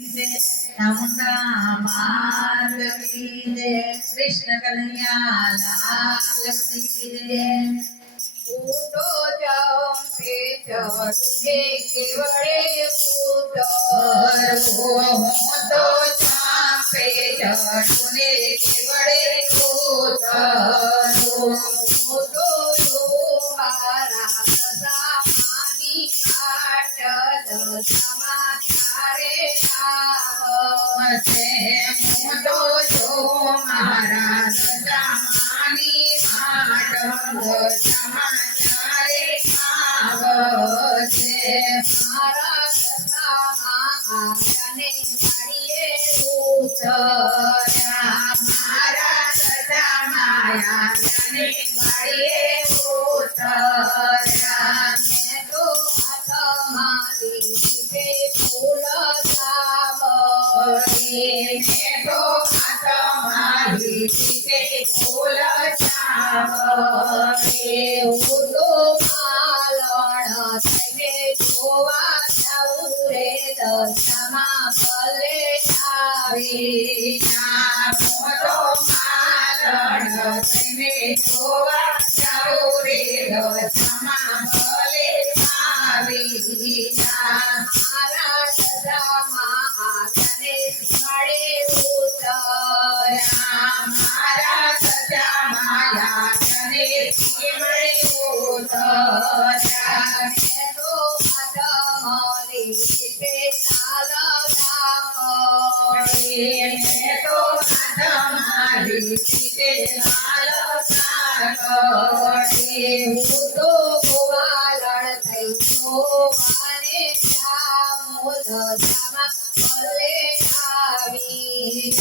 चामुंडा मात की जय, कृष्ण कन्हैया लाल की जय। ऊटो जाऊं पे चढ़े केवड़े ऊटो तो चापे चढ़ने केवड़े ऊटो तुम्हारा सामानी काटल समाचारे से मोटो जो महाराज जमानी माट समाचारे आवसे मारा समाने मारिये उतरा महाराज जमायाने मारिये उतरा मैं तो हाथ मारी के फूल ने तो हाथ मारी के फूल चावे उदो मालण थઈને જોવા જાઉં રે દશામાં ભલે આવી મોટો મારણ થઈને જોવા જાઉં રે દશામાં ભલે આવી મારા સદામાં આસને મળે ઉતર્યા મારા સજા માયા તને મળે ઉતર્યા મેં તો મારી રીતે ચાલતા પડી મેં તો મારી રીતે ઉદો ગોવાલણ થઈ જોવાને જામો દશામાં ભલે આવી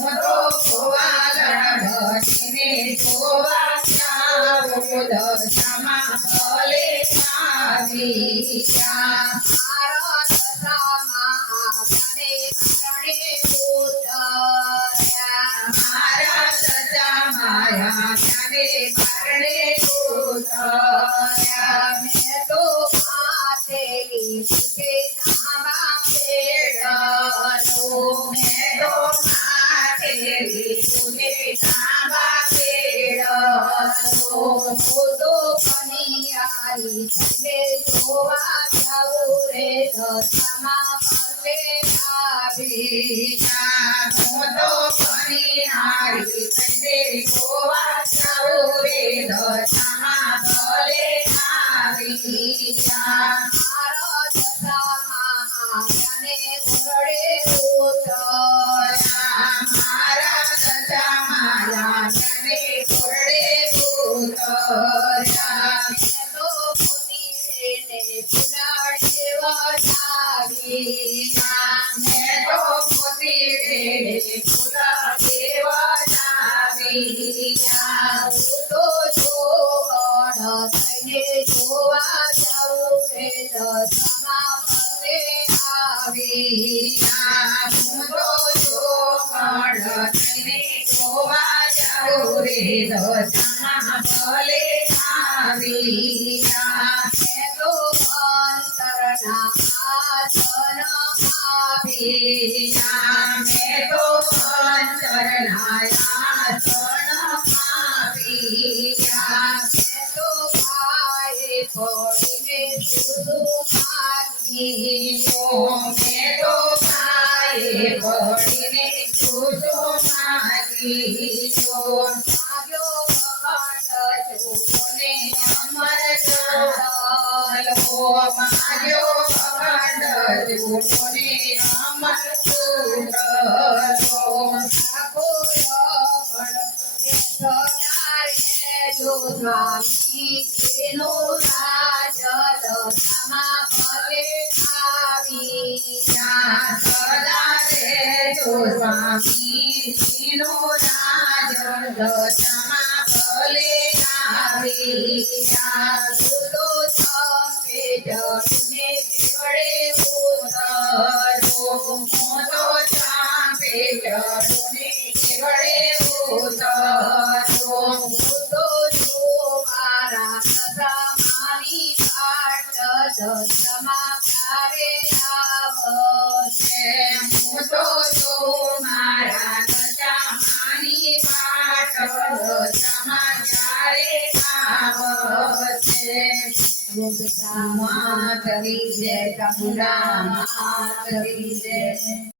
મોટો ગોવાલણ ભજીને જોવા જાઉં દશામાં ભલે આવી મારા દશામાં આસને કારણે ઉતર્યા મારા સજા માયા તને કારણે ઉતર્યા મેં તો માતેલી સુખે નામા પેડલો મેં તો માથેલી તુને તાંબા પેડલો ઉદો કનિયારી થઈને જોવા જાઉં રે દશામાં ભલે આવી મોટો પનિહારી થઈને જોવા જાઉં રે દશામાં ભલે આવી મારા દશામાં આસને ઉરડે ઉતર્યા મારા સજા માયા તને કોરડે ઉતર્યા મેં તો મોતીને ફુલાડે વટાવી મેં તો મોતી રેડે ફૂલા દેવા જાવ્યા ઉદો જોવણ થઈને જોવા જાઉં રે દશામાં ભલે આવી મોટો જોગણ થઈને જોવા જાઉં રે દશામાં ભલે આવી મેં તો અંતરના આસન આપી મેં તો અંતરના આસન આપીયા મેં તો ભાઈ પડીને સુધું માગી મેં તો ભાઈ પડીને જુદો માગીયો માગ્યો ભગવાન જોને અમર ચાલો માગ્યો ભગવાન જુદોને અમર ચાલો સ્વામી તેનું રાજ દશામાં ભલે આવી સદા રે તો સ્વામી નો રાજ દશામાં ભલે આવી ઉદો ચંપે જડને દેવડે ઉતરો મોટો ચાંપે ચડને કેવડે ઉતરો ઉદો જોવારા સદા મારી પાટ દશામાં ક્યારે આવશે રૂપસા માત કી જય ચામુંડા માત કી જય